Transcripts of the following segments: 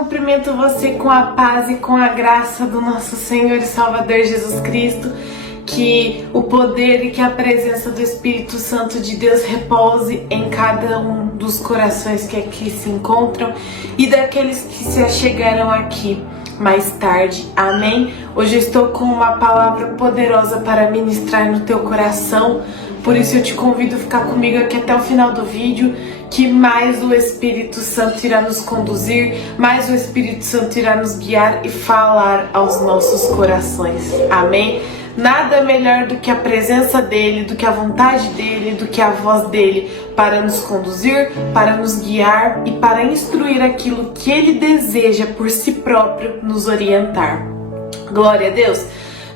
cumprimento você com a paz e com a graça do nosso Senhor e Salvador Jesus Cristo. Que o poder e que a presença do Espírito Santo de Deus repouse em cada um dos corações que aqui se encontram e daqueles que se achegaram aqui mais tarde. Amém? Hoje eu estou com uma palavra poderosa para ministrar no teu coração. Por isso eu te convido a ficar comigo aqui até o final do vídeo, que mais o Espírito Santo irá nos conduzir, mais o Espírito Santo irá nos guiar e falar aos nossos corações. Amém? Nada melhor do que a presença dele, do que a vontade dele, do que a voz dele para nos conduzir, para nos guiar e para instruir aquilo que ele deseja por si próprio nos orientar. Glória a Deus!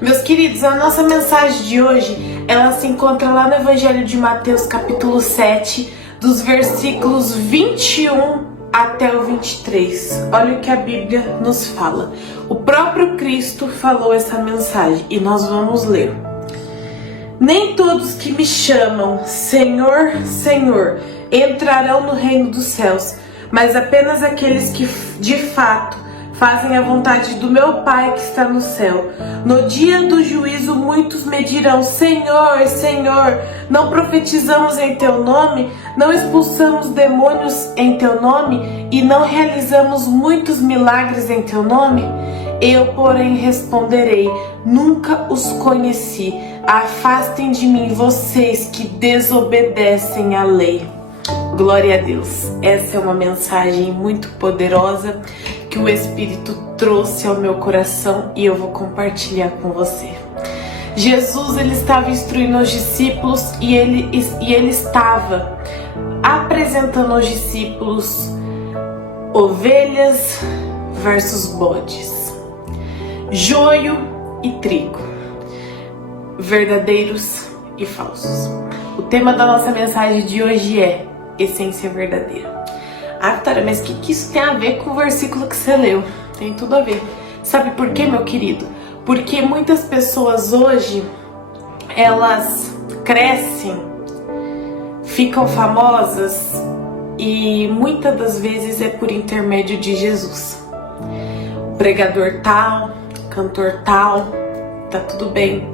Meus queridos, a nossa mensagem de hoje, ela se encontra lá no Evangelho de Mateus, capítulo 7, dos versículos 21 até o 23. Olha o que a Bíblia nos fala. O próprio Cristo falou essa mensagem e nós vamos ler. Nem todos que me chamam Senhor, Senhor, entrarão no reino dos céus, mas apenas aqueles que de fato fazem a vontade do meu Pai que está no céu. No dia do juízo muitos me dirão: Senhor, Senhor, não profetizamos em teu nome? Não expulsamos demônios em teu nome? E não realizamos muitos milagres em teu nome? Eu, porém, responderei: nunca os conheci. Afastem de mim vocês que desobedecem à lei. Glória a Deus. Essa é uma mensagem muito poderosa que o Espírito trouxe ao meu coração e eu vou compartilhar com você. Jesus, ele estava instruindo os discípulos e ele estava apresentando aos discípulos ovelhas versus bodes, joio e trigo, verdadeiros e falsos. O tema da nossa mensagem de hoje é essência verdadeira. Ah, Vitória, mas o que isso tem a ver com o versículo que você leu? Tem tudo a ver. Sabe por quê, meu querido? Porque muitas pessoas hoje, elas crescem, ficam famosas e muitas das vezes é por intermédio de Jesus. Pregador tal, cantor tal, tá tudo bem.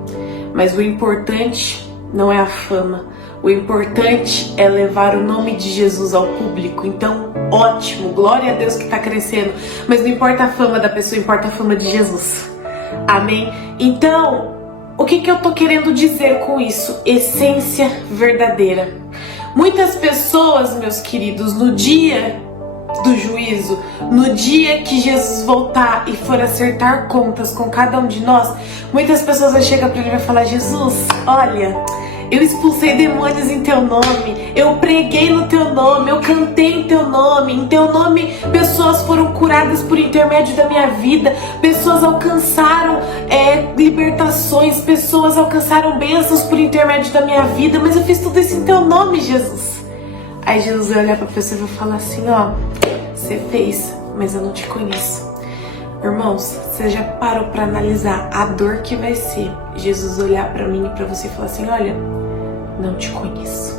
Mas o importante não é a fama. O importante é levar o nome de Jesus ao público. Então, ótimo, glória a Deus que está crescendo. Mas não importa a fama da pessoa, importa a fama de Jesus. Amém? Então, o que eu tô querendo dizer com isso? Essência verdadeira. Muitas pessoas, meus queridos, no dia do juízo, no dia que Jesus voltar e for acertar contas com cada um de nós, muitas pessoas vão chegar para ele e vai falar: Jesus, olha, eu expulsei demônios em teu nome, eu preguei no teu nome, eu cantei em teu nome pessoas foram curadas por intermédio da minha vida, pessoas alcançaram libertações, pessoas alcançaram bênçãos por intermédio da minha vida, mas eu fiz tudo isso em teu nome, Jesus. Aí Jesus vai olhar pra pessoa e vai falar assim: ó, você fez, mas eu não te conheço. Irmãos, você já parou pra analisar a dor que vai ser Jesus olhar pra mim e pra você e falar assim: olha, não te conheço.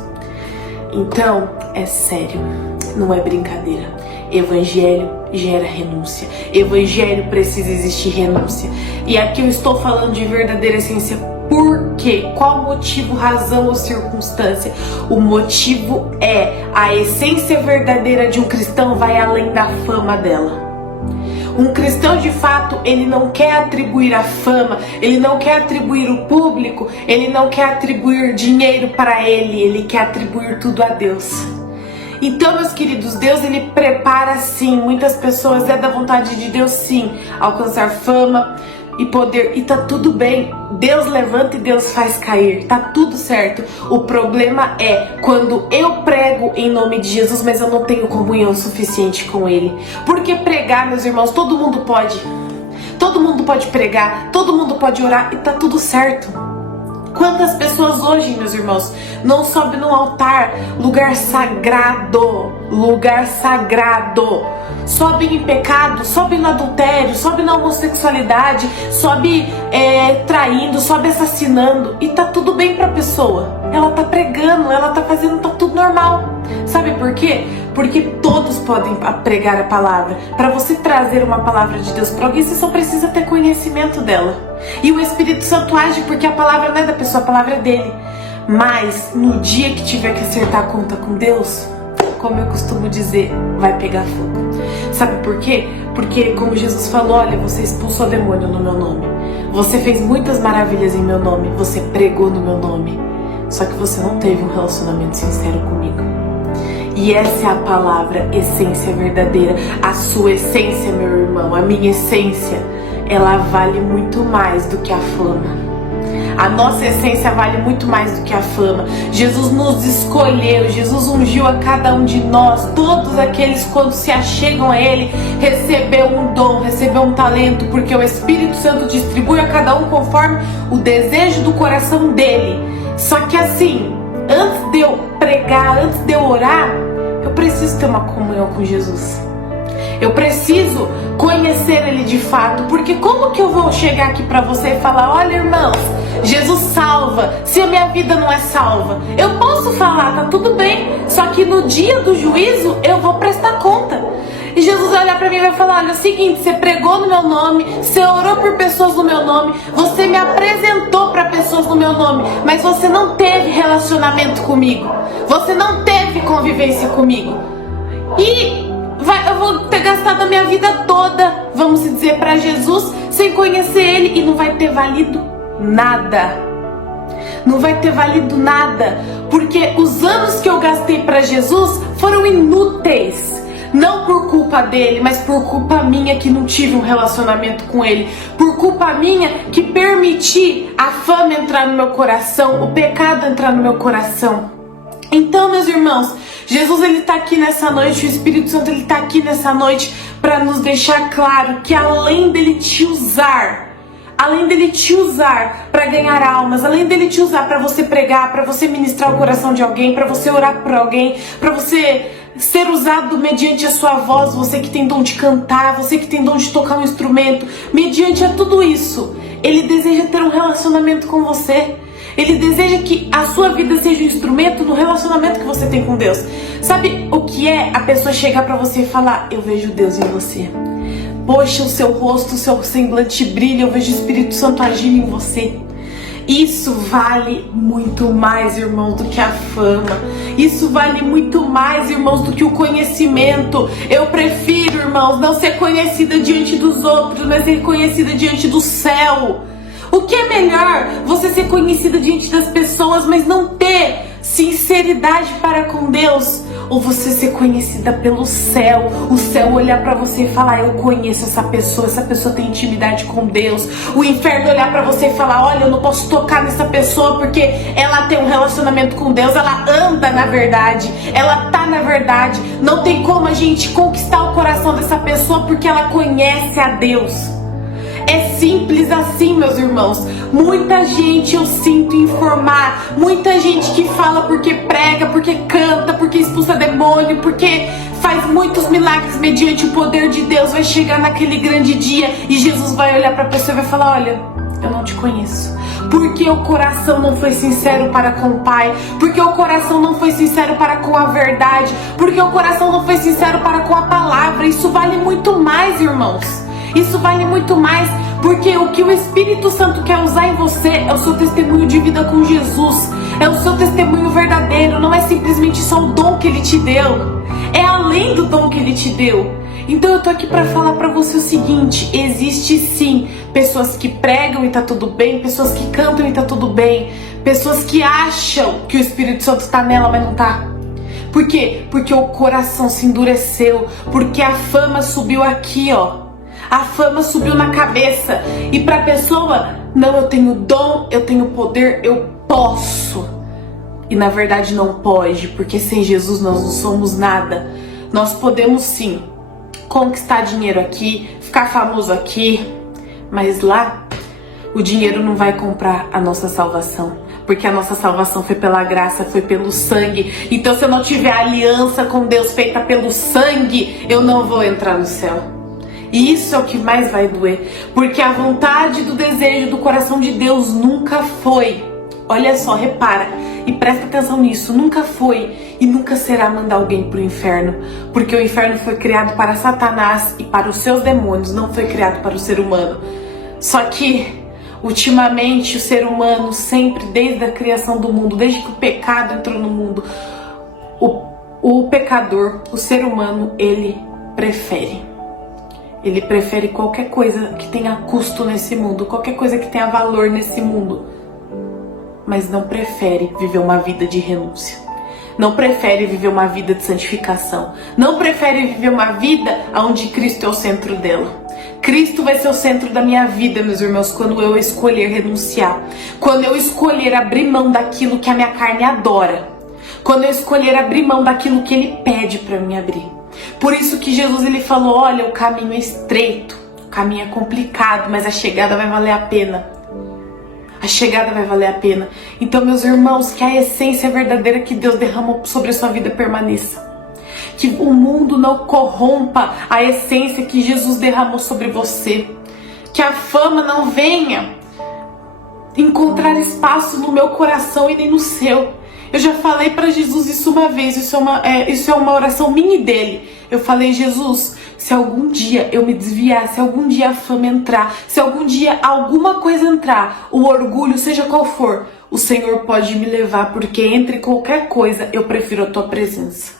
Então, é sério, não é brincadeira. Evangelho gera renúncia. Evangelho precisa existir renúncia. E aqui eu estou falando de verdadeira essência. Por quê? Qual motivo, razão ou circunstância? O motivo é a essência verdadeira de um cristão vai além da fama dela. Um cristão de fato, ele não quer atribuir a fama, ele não quer atribuir o público, ele não quer atribuir dinheiro para ele quer atribuir tudo a Deus. Então, meus queridos, Deus, ele prepara sim, muitas pessoas, é da vontade de Deus sim, alcançar fama e poder, e tá tudo bem. Deus levanta e Deus faz cair, tá tudo certo. O problema é quando eu prego em nome de Jesus, mas eu não tenho comunhão suficiente com ele. Porque pregar, meus irmãos, todo mundo pode. Todo mundo pode pregar, todo mundo pode orar e tá tudo certo. Quantas pessoas hoje, meus irmãos, não sobem no altar, lugar sagrado, sobem em pecado, sobem no adultério, sobem na homossexualidade, sobe traindo, sobe assassinando, e tá tudo bem pra pessoa. Ela tá pregando, ela tá fazendo, tá tudo normal. Sabe por quê? Porque todos podem pregar a palavra. Para você trazer uma palavra de Deus para alguém, você só precisa ter conhecimento dela. E o Espírito Santo age porque a palavra não é da pessoa, a palavra é dele. Mas no dia que tiver que acertar a conta com Deus, como eu costumo dizer, vai pegar fogo. Sabe por quê? Porque como Jesus falou, olha, você expulsou o demônio no meu nome. Você fez muitas maravilhas em meu nome. Você pregou no meu nome. Só que você não teve um relacionamento sincero comigo. E essa é a palavra essência verdadeira. A sua essência, meu irmão, a minha essência, ela vale muito mais do que a fama. A nossa essência vale muito mais do que a fama. Jesus nos escolheu, Jesus ungiu a cada um de nós. Todos aqueles quando se achegam a Ele, recebeu um dom, recebeu um talento, porque o Espírito Santo distribui a cada um conforme o desejo do coração dele. Só que assim, antes de eu pregar, antes de eu orar, eu preciso ter uma comunhão com Jesus. Eu preciso conhecer Ele de fato, porque como que eu vou chegar aqui pra você e falar, olha irmãos, Jesus salva, se a minha vida não é salva? Eu posso falar, tá tudo bem, só que no dia do juízo eu vou prestar conta. E Jesus vai olhar pra mim e vai falar, olha, é o seguinte, você pregou no meu nome, você orou por pessoas no meu nome, você me apresentou pra pessoas no meu nome, mas você não teve relacionamento comigo, você não teve convivência comigo. E eu vou ter gastado a minha vida toda, vamos dizer, pra Jesus, sem conhecer Ele, e não vai ter valido nada. Não vai ter valido nada, porque os anos que eu gastei pra Jesus foram inúteis. Não por culpa dele, mas por culpa minha que não tive um relacionamento com ele. Por culpa minha que permiti a fama entrar no meu coração, o pecado entrar no meu coração. Então, meus irmãos, Jesus ele tá aqui nessa noite, o Espírito Santo ele tá aqui nessa noite para nos deixar claro que além dele te usar para ganhar almas, além dele te usar para você pregar, para você ministrar o coração de alguém, para você orar por alguém, para você ser usado mediante a sua voz, você que tem dom de cantar, você que tem dom de tocar um instrumento, mediante a tudo isso, ele deseja ter um relacionamento com você. Ele deseja que a sua vida seja um instrumento no relacionamento que você tem com Deus. Sabe o que é a pessoa chegar pra você e falar, eu vejo Deus em você. Poxa, o seu rosto, o seu semblante brilha, eu vejo o Espírito Santo agindo em você. Isso vale muito mais, irmãos, do que a fama. Isso vale muito mais, irmãos, do que o conhecimento. Eu prefiro, irmãos, não ser conhecida diante dos outros, mas ser conhecida diante do céu. O que é melhor? Você ser conhecida diante das pessoas, mas não ter sinceridade para com Deus? Ou você ser conhecida pelo céu, o céu olhar para você e falar, eu conheço essa pessoa tem intimidade com Deus. O inferno olhar para você e falar, olha, eu não posso tocar nessa pessoa porque ela tem um relacionamento com Deus, ela anda na verdade, ela tá na verdade. Não tem como a gente conquistar o coração dessa pessoa porque ela conhece a Deus. É simples assim, meus irmãos. Muita gente eu sinto informar, muita gente que fala porque prega, porque canta, porque expulsa demônio, porque faz muitos milagres mediante o poder de Deus, vai chegar naquele grande dia e Jesus vai olhar para a pessoa e vai falar, olha, eu não te conheço. Porque o coração não foi sincero para com o Pai, porque o coração não foi sincero para com a verdade, porque o coração não foi sincero para com a palavra. Isso vale muito mais, irmãos. Isso vale muito mais, porque o que o Espírito Santo quer usar em você é o seu testemunho de vida com Jesus. É o seu testemunho verdadeiro, não é simplesmente só o dom que Ele te deu. É além do dom que Ele te deu. Então eu tô aqui pra falar pra você o seguinte, existe sim pessoas que pregam e tá tudo bem, pessoas que cantam e tá tudo bem, pessoas que acham que o Espírito Santo tá nela, mas não tá. Por quê? Porque o coração se endureceu, porque a fama subiu aqui, ó. A fama subiu na cabeça. E pra pessoa, não, eu tenho dom, eu tenho poder, eu posso. E na verdade não pode, porque sem Jesus nós não somos nada. Nós podemos sim conquistar dinheiro aqui, ficar famoso aqui, mas lá o dinheiro não vai comprar a nossa salvação. Porque a nossa salvação foi pela graça, foi pelo sangue. Então se eu não tiver aliança com Deus feita pelo sangue, eu não vou entrar no céu. E isso é o que mais vai doer, porque a vontade do desejo do coração de Deus nunca foi, olha só, repara, E presta atenção nisso, nunca foi e nunca será mandar alguém pro inferno, porque o inferno foi criado para Satanás e para os seus demônios, não foi criado para o ser humano. Só que, ultimamente, o ser humano sempre, desde a criação do mundo, desde que o pecado entrou no mundo, o pecador, o ser humano, ele prefere qualquer coisa que tenha custo nesse mundo, qualquer coisa que tenha valor nesse mundo, mas não prefere viver uma vida de renúncia, não prefere viver uma vida de santificação, não prefere viver uma vida onde Cristo é o centro dela. Cristo vai ser o centro da minha vida, meus irmãos, quando eu escolher renunciar, quando eu escolher abrir mão daquilo que a minha carne adora, quando eu escolher abrir mão daquilo que Ele pede para mim abrir. Por isso que Jesus, ele falou, olha, o caminho é estreito, o caminho é complicado, mas a chegada vai valer a pena. A chegada vai valer a pena. Então, meus irmãos, que a essência verdadeira que Deus derramou sobre a sua vida permaneça. Que o mundo não corrompa a essência que Jesus derramou sobre você. Que a fama não venha encontrar espaço no meu coração e nem no seu. Eu já falei para Jesus isso uma vez, isso é uma oração minha e dele. Eu falei, Jesus, se algum dia eu me desviar, se algum dia a fama entrar, se algum dia alguma coisa entrar, o orgulho, seja qual for, o Senhor pode me levar, porque entre qualquer coisa eu prefiro a tua presença.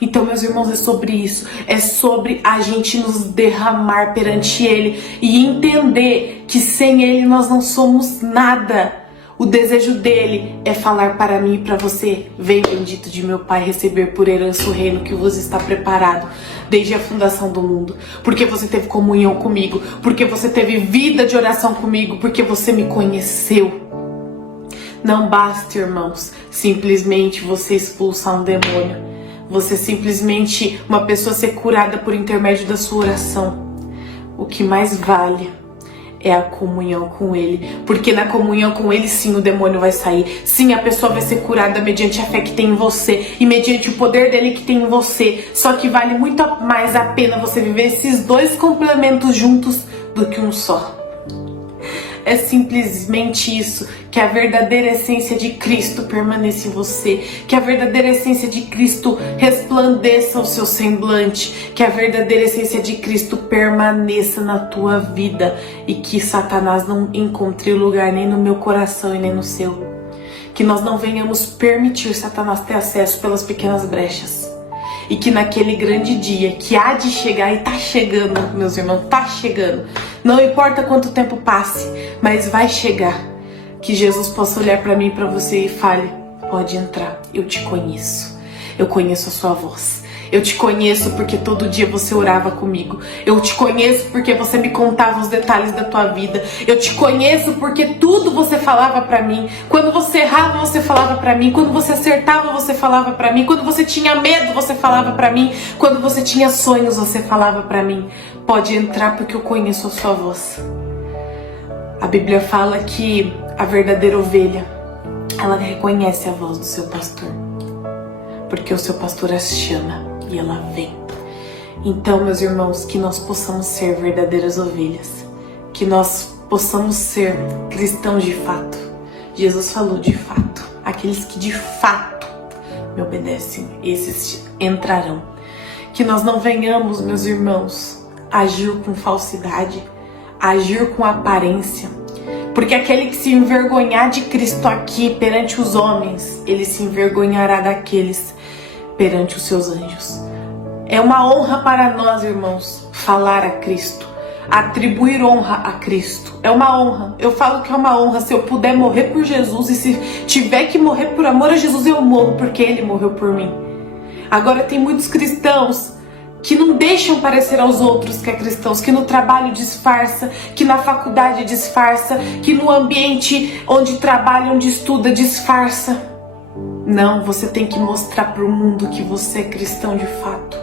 Então, meus irmãos, é sobre isso, é sobre a gente nos derramar perante Ele e entender que sem Ele nós não somos nada. O desejo dele é falar para mim e para você, vem bendito de meu Pai receber por herança o reino que vos está preparado desde a fundação do mundo. Porque você teve comunhão comigo, porque você teve vida de oração comigo, porque você me conheceu. Não basta, irmãos, simplesmente você expulsar um demônio. Você simplesmente, uma pessoa ser curada por intermédio da sua oração. O que mais vale é a comunhão com Ele, porque na comunhão com Ele sim o demônio vai sair, sim a pessoa vai ser curada mediante a fé que tem em você e mediante o poder dele que tem em você. Só que vale muito mais a pena você viver esses dois complementos juntos do que um só. É simplesmente isso, que a verdadeira essência de Cristo permaneça em você, que a verdadeira essência de Cristo resplandeça o seu semblante, que a verdadeira essência de Cristo permaneça na tua vida e que Satanás não encontre lugar nem no meu coração e nem no seu. Que nós não venhamos permitir Satanás ter acesso pelas pequenas brechas. E que naquele grande dia que há de chegar, e tá chegando, meus irmãos, tá chegando. Não importa quanto tempo passe, mas vai chegar. Que Jesus possa olhar para mim e para você e fale, pode entrar, eu te conheço. Eu conheço a sua voz. Eu te conheço porque todo dia você orava comigo. Eu te conheço porque você me contava os detalhes da tua vida. Eu te conheço porque tudo você falava pra mim. Quando você errava, você falava pra mim. Quando você acertava, você falava pra mim. Quando você tinha medo, você falava pra mim. Quando você tinha sonhos, você falava pra mim. Pode entrar porque eu conheço a sua voz. A Bíblia fala que a verdadeira ovelha, ela reconhece a voz do seu pastor. Porque o seu pastor as chama. E ela vem. Então, meus irmãos, que nós possamos ser verdadeiras ovelhas. Que nós possamos ser cristãos de fato. Jesus falou de fato. Aqueles que de fato me obedecem, esses entrarão. Que nós não venhamos, meus irmãos, agir com falsidade, agir com aparência. Porque aquele que se envergonhar de Cristo aqui perante os homens, ele se envergonhará daqueles perante os seus anjos. É uma honra para nós, irmãos, falar a Cristo, atribuir honra a Cristo. É uma honra. Eu falo que é uma honra. Se eu puder morrer por Jesus e se tiver que morrer por amor a Jesus, eu morro porque Ele morreu por mim. Agora tem muitos cristãos que não deixam parecer aos outros que é cristãos, que no trabalho disfarça, que na faculdade disfarça, que no ambiente onde trabalha, onde estuda, disfarça. Não, você tem que mostrar para o mundo que você é cristão de fato.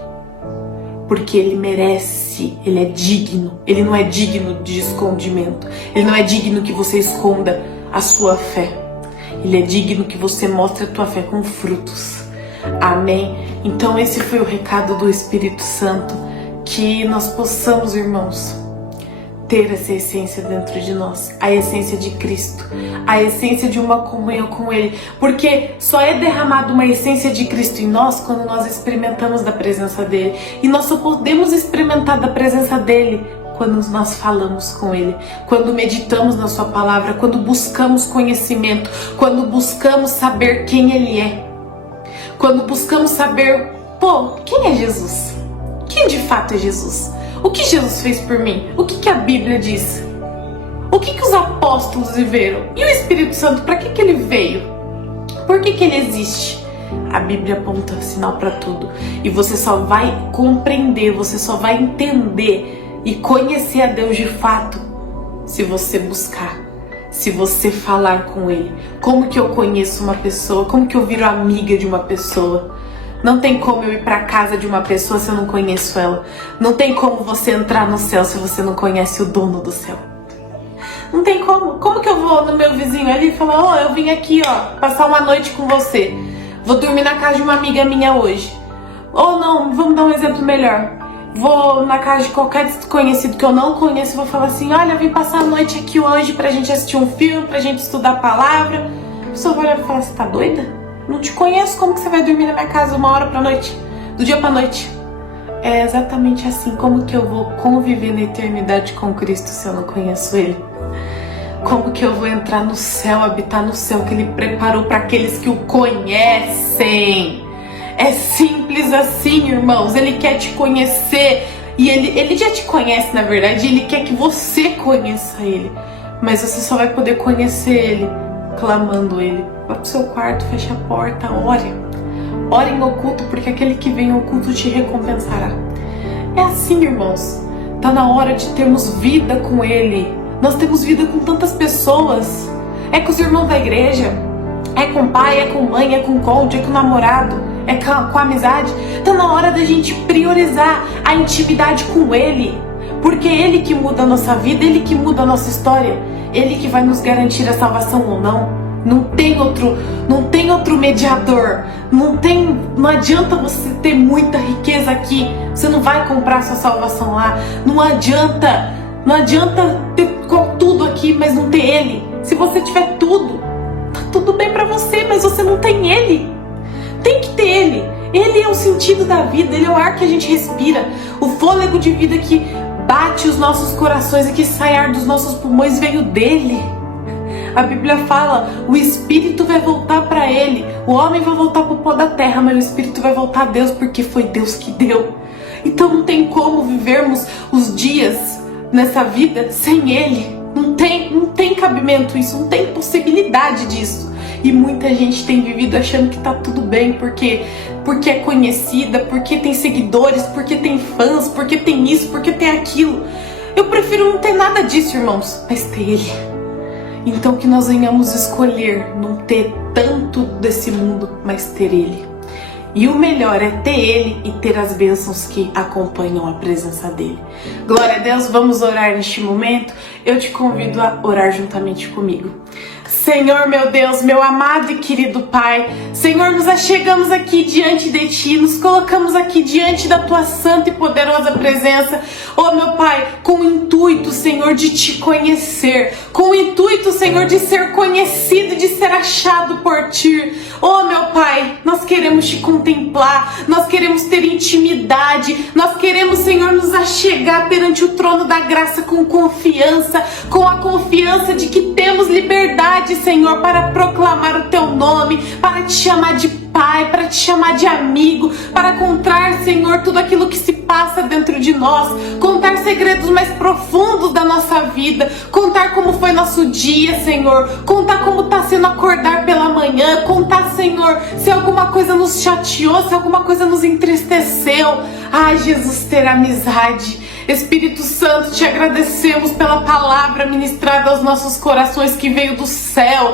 Porque ele merece, ele é digno. Ele não é digno de escondimento. Ele não é digno que você esconda a sua fé. Ele é digno que você mostre a tua fé com frutos. Amém? Então esse foi o recado do Espírito Santo. Que nós possamos, irmãos, ter essa essência dentro de nós, a essência de Cristo, a essência de uma comunhão com Ele, porque só é derramada uma essência de Cristo em nós quando nós experimentamos da presença dEle, e nós só podemos experimentar da presença dEle quando nós falamos com Ele, quando meditamos na Sua palavra, quando buscamos conhecimento, quando buscamos saber quem Ele é, quando buscamos saber, quem é Jesus? Quem de fato é Jesus? O que Jesus fez por mim? O que a Bíblia diz? O que os apóstolos viveram? E o Espírito Santo, para que ele veio? Por que ele existe? A Bíblia aponta sinal para tudo. E você só vai compreender, você só vai entender e conhecer a Deus de fato se você buscar, se você falar com Ele. Como que eu conheço uma pessoa? Como que eu viro amiga de uma pessoa? Não tem como eu ir para casa de uma pessoa se eu não conheço ela. Não tem como você entrar no céu se você não conhece o dono do céu. Não tem como. Como que eu vou no meu vizinho ali e falar, eu vim aqui, passar uma noite com você. Vou dormir na casa de uma amiga minha hoje. Ou não, vamos dar um exemplo melhor. Vou na casa de qualquer desconhecido que eu não conheço e vou falar assim, olha, vim passar a noite aqui hoje pra gente assistir um filme, pra gente estudar a palavra. A pessoa vai olhar e falar, você tá doida? Não te conheço, como que você vai dormir na minha casa 1h pra noite? Do dia pra noite? É exatamente assim, como que eu vou conviver na eternidade com Cristo se eu não conheço Ele? Como que eu vou entrar no céu, habitar no céu que Ele preparou para aqueles que o conhecem? É simples assim, irmãos. Ele quer te conhecer e Ele já te conhece, na verdade. Ele quer que você conheça Ele, mas você só vai poder conhecer Ele clamando Ele. Vá pro seu quarto, feche a porta, ore. Ore em oculto, porque aquele que vem em oculto te recompensará. É assim, irmãos. Tá na hora de termos vida com Ele. Nós temos vida com tantas pessoas. É com os irmãos da igreja, é com o pai, é com mãe, é com o cônjuge, é com o namorado, é com a amizade. Tá na hora da gente priorizar a intimidade com Ele, porque é Ele que muda a nossa vida, Ele que muda a nossa história, Ele que vai nos garantir a salvação ou não. Não tem outro mediador. Não adianta você ter muita riqueza aqui, você não vai comprar sua salvação lá. Não adianta ter tudo aqui, mas não ter Ele. Se você tiver tudo, tá tudo bem pra você, mas você não tem Ele. Tem que ter Ele. Ele é o sentido da vida, Ele é o ar que a gente respira, o fôlego de vida que bate os nossos corações e que sai ar dos nossos pulmões veio dele. A Bíblia fala, o Espírito vai voltar para Ele, o homem vai voltar para o pó da terra, mas o Espírito vai voltar a Deus, porque foi Deus que deu. Então não tem como vivermos os dias nessa vida sem Ele. Não tem cabimento isso, não tem possibilidade disso. E muita gente tem vivido achando que tá tudo bem, porque é conhecida, porque tem seguidores, porque tem fãs, porque tem isso, porque tem aquilo. Eu prefiro não ter nada disso, irmãos, mas ter Ele. Então que nós venhamos escolher não ter tanto desse mundo, mas ter Ele. E o melhor é ter Ele e ter as bênçãos que acompanham a presença dEle. Glória a Deus, vamos orar neste momento. Eu te convido a orar juntamente comigo. Senhor, meu Deus, meu amado e querido Pai, Senhor, nos achegamos aqui diante de Ti, nos colocamos aqui diante da Tua santa e poderosa presença, oh meu Pai, com o intuito, Senhor, de Te conhecer, com o intuito, Senhor, de ser conhecido, de ser achado por Ti. Oh meu Pai, nós queremos Te contemplar, nós queremos ter intimidade, nós queremos, Senhor, nos achegar perante o trono da graça com confiança, com a confiança de que temos liberdade, Senhor, para proclamar o Teu nome, para Te chamar de Pai, para Te chamar de amigo, para contar, Senhor, tudo aquilo que se passa dentro de nós, contar segredos mais profundos da nossa vida, contar como foi nosso dia, Senhor, contar como está sendo acordar pela manhã, contar, Senhor, se alguma coisa nos chateou, se alguma coisa nos entristeceu. Ai, Jesus, ter amizade. Espírito Santo, Te agradecemos pela palavra ministrada aos nossos corações, que veio do céu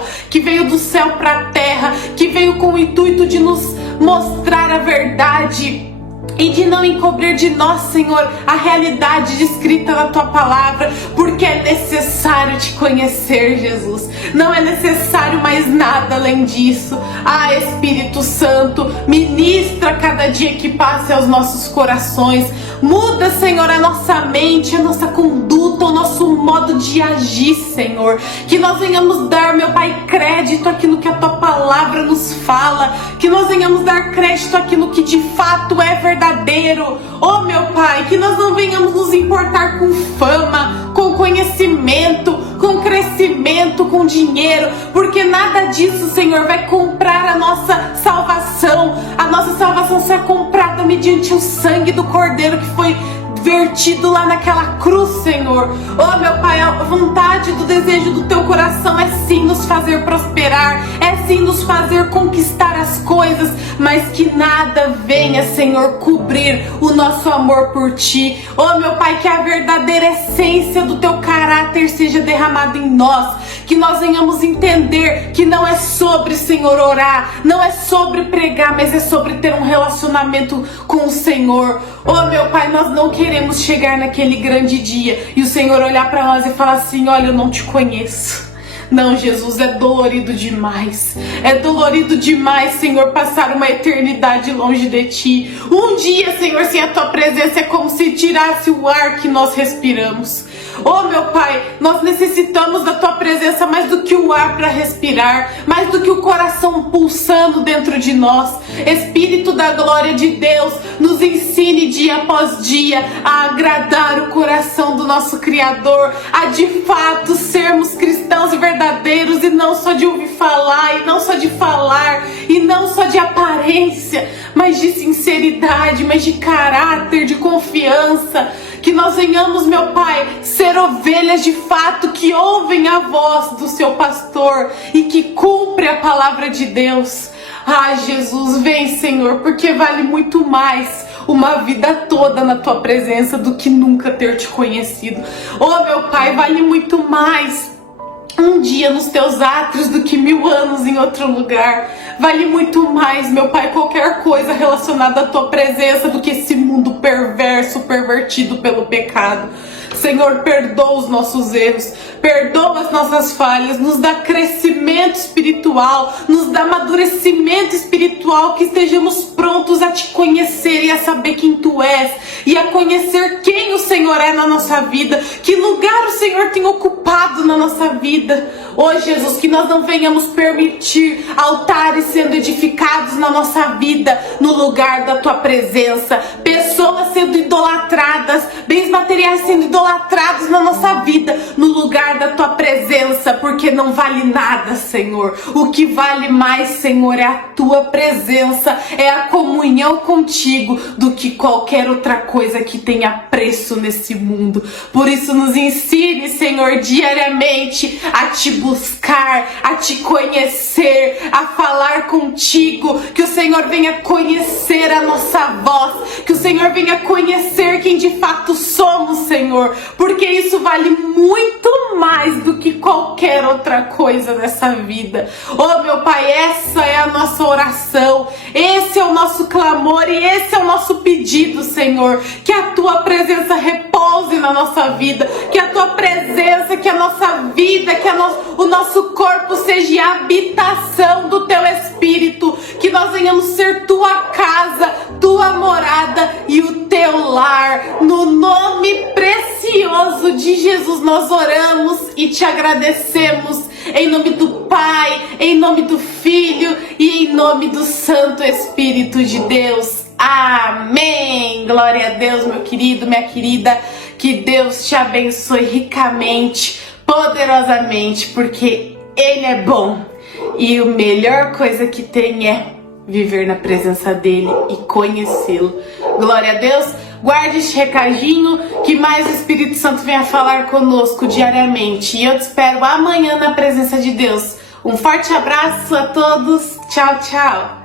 para a terra, que veio com o intuito de nos mostrar a verdade e de não encobrir de nós, Senhor, a realidade descrita na Tua palavra, porque é necessário Te conhecer, Jesus. Não é necessário mais nada além disso. Ah, Espírito Santo, ministra cada dia que passa aos nossos corações. Muda, Senhor, a nossa mente, a nossa conduta, o nosso modo de agir, Senhor. Que nós venhamos dar, meu Pai, crédito àquilo que a Tua palavra nos fala. Que nós venhamos dar crédito àquilo que de fato é verdadeiro. Oh, meu Pai, que nós não venhamos nos importar com fama, com conhecimento, com crescimento, com dinheiro, porque nada disso, Senhor, vai comprar a nossa salvação. A nossa salvação será comprada mediante o sangue do Cordeiro que foi vertido lá naquela cruz, Senhor. Oh, meu Pai, a vontade do desejo do Teu coração é sim nos fazer prosperar, é sim nos fazer conquistar as coisas, mas que nada venha, Senhor, cobrir o nosso amor por Ti. Oh, meu Pai, que a verdadeira essência do Teu caráter seja derramada em nós, que nós venhamos entender que não é sobre, Senhor, orar, não é sobre pregar, mas é sobre ter um relacionamento com o Senhor. Oh, meu Pai, nós não queremos chegar naquele grande dia e o Senhor olhar para nós e falar assim: olha, eu não te conheço. Não, Jesus, é dolorido demais. É dolorido demais, Senhor, passar uma eternidade longe de Ti. Um dia, Senhor, sem a Tua presença é como se tirasse o ar que nós respiramos. Oh, meu Pai, nós necessitamos da Tua presença mais do que o ar para respirar, mais do que o coração pulsando dentro de nós. Espírito da glória de Deus, nos ensine dia após dia a agradar o coração do nosso Criador, a de fato sermos cristãos verdadeiros e não só de ouvir falar, e não só de falar, e não só de aparência, mas de sinceridade, mas de caráter, de confiança. Que nós venhamos, meu Pai, ser ovelhas de fato que ouvem a voz do seu pastor e que cumpre a palavra de Deus. Ah, Jesus, vem, Senhor, porque vale muito mais uma vida toda na Tua presença do que nunca ter Te conhecido. Oh, meu Pai, vale muito mais um dia nos Teus átrios do que 1000 anos em outro lugar. Vale muito mais, meu Pai, qualquer coisa relacionada à Tua presença do que esse mundo perverso, pervertido pelo pecado. Senhor, perdoa os nossos erros, perdoa as nossas falhas, nos dá crescimento espiritual, nos dá amadurecimento espiritual, que estejamos prontos a Te conhecer e a saber quem Tu és, e a conhecer quem o Senhor é na nossa vida, que lugar o Senhor tem ocupado na nossa vida. Oh, Jesus, que nós não venhamos permitir altares sendo edificados na nossa vida, no lugar da Tua presença, pessoas sendo idolatradas, bens materiais sendo idolatrados na nossa vida, no lugar da Tua presença, porque não vale nada, Senhor. O que vale mais, Senhor, é a Tua presença, é a comunhão contigo, do que qualquer outra coisa que tenha preço nesse mundo. Por isso, nos ensine, Senhor, diariamente a Te buscar, a Te conhecer, a falar contigo, que o Senhor venha conhecer a nossa voz, que o Senhor venha conhecer quem de fato somos, Senhor, porque isso vale muito mais do que qualquer outra coisa nessa vida. Oh, meu Pai, essa é a nossa oração, esse é o nosso clamor e esse é o nosso pedido, Senhor, que a Tua presença repouse na nossa vida, que a Tua presença, que a nossa vida, que o nosso corpo seja a habitação do Teu Espírito, que nós venhamos ser Tua casa, Tua morada e o Teu lar. No nome precioso de Jesus nós oramos e Te agradecemos, em nome do Pai, em nome do Filho e em nome do Santo Espírito de Deus. Amém! Glória a Deus, meu querido, minha querida, que Deus te abençoe ricamente, poderosamente, porque Ele é bom e a melhor coisa que tem é viver na presença dEle e conhecê-lo. Glória a Deus. Guarde este recadinho, que mais o Espírito Santo venha falar conosco diariamente. E eu te espero amanhã na presença de Deus. Um forte abraço a todos. Tchau, tchau.